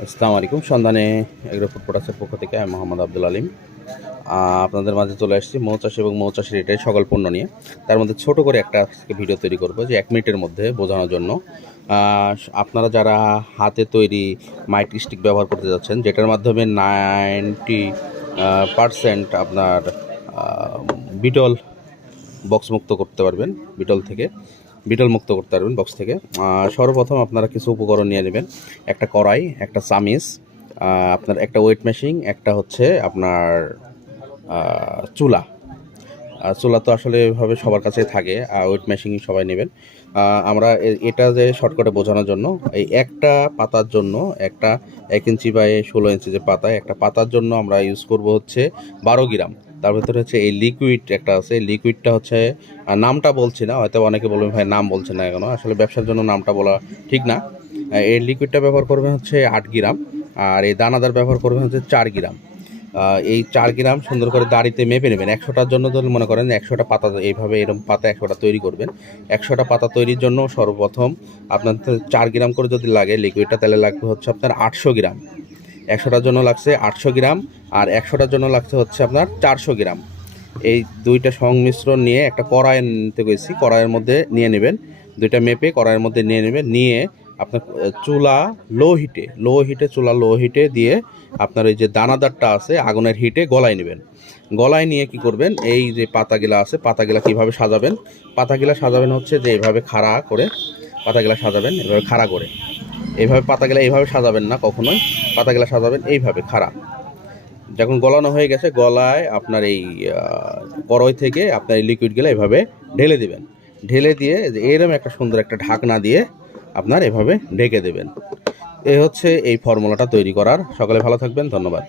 আসসালামু আলাইকুম। সন্ধানে এগ্রো ফুড প্রোডাক্টসের পক্ষ থেকে আমি মোহাম্মদ আব্দুল আলিম। আপনাদের মাঝে চলে আসছি মৌচাষি এবং মৌচাষির এটাই সকল পণ্য নিয়ে। তার মধ্যে ছোট করে একটা ভিডিও তৈরি করব যে এক মিনিটের মধ্যে বোঝানোর জন্য। আপনারা যারা হাতে তৈরি মাইক স্টিক ব্যবহার করতে যাচ্ছেন, যেটার মাধ্যমে নাইনটি পারসেন্ট আপনার বিটল বক্স মুক্ত করতে পারবেন, বিটল থেকে। বিটল মুক্ত করতে পারবেন বক্স থেকে। সর্বপ্রথম আপনারা কিছু উপকরণ নিয়ে নেবেন। একটা কড়াই, একটা চামিচ আপনার একটা ওয়েট মেশিন একটা হচ্ছে আপনার চুলা। চুলা তো আসলে এভাবে সবার কাছেই থাকে, আর ওয়েট মেশিন সবাই নেবেন। আমরা এটা যে শর্টকাটে বোঝানোর জন্য, এই একটা পাতার জন্য, একটা এক ইঞ্চি বাই ষোলো ইঞ্চি যে পাতা, একটা পাতার জন্য আমরা ইউজ করব হচ্ছে বারো গ্রাম। তার ভিতরে হচ্ছে এই লিকুইড একটা আছে লিকুইডটা হচ্ছে নামটা বলছি না, হয়তো অনেকে বলবেন, ভাই, নাম বলছে না এখনও আসলে ব্যবসার জন্য নামটা বলা ঠিক না। এই লিকুইডটা ব্যবহার করবেন হচ্ছে আট গ্রাম, আর এই দানাদার ব্যবহার করবেন হচ্ছে চার গ্রাম। এই চার গ্রাম সুন্দর করে দাড়িতে মেপে নেবেন। একশোটার জন্য যদি মনে করেন একশোটা পাতা, এইভাবে এরকম পাতা একশোটা তৈরি করবেন। একশোটা পাতা তৈরির জন্য সর্বপ্রথম আপনার চার গ্রাম করে যদি লাগে লিকুইডটা তাহলে লাগবে হচ্ছে আপনার আটশো গ্রাম। একশোটার জন্য লাগছে আটশো গ্রাম আর একশোটার জন্য লাগছে হচ্ছে আপনার চারশো গ্রাম। এই দুইটা সংমিশ্রণ নিয়ে একটা কড়াই নিতে গেছি, কড়াইয়ের মধ্যে নিয়ে নেবেন। দুইটা মেপে কড়াইয়ের মধ্যে নিয়ে নেবেন। নিয়ে আপনার চুলা লো হিটে লো হিটে, চুলা লো হিটে দিয়ে আপনার ওই যে দানাদারটা আছে, আগুনের হিটে গলায় নেবেন। গলায় নিয়ে কি করবেন? এই যে পাতাগুলা আছে, পাতাগুলা কীভাবে সাজাবেন? পাতাগুলা সাজাবেন হচ্ছে যে এইভাবে খাড়া করে, পাতাগুলা সাজাবেন, এভাবে খাড়া করে। এইভাবে পাতাগুলা এইভাবে সাজাবেন না কখনোই। পাতাগুলা সাজাবেন এইভাবে খারাপ যখন গলানো হয়ে গেছে, গলায় আপনার এই করই থেকে আপনার এই লিকুইডগুলো এভাবে ঢেলে দিবেন। ঢেলে দিয়ে যে এরকম একটা সুন্দর একটা ঢাকনা দিয়ে আপনার এভাবে ঢেকে দেবেন। এ হচ্ছে এই ফর্মুলাটা তৈরি করার। সকালে ভালো থাকবেন, ধন্যবাদ।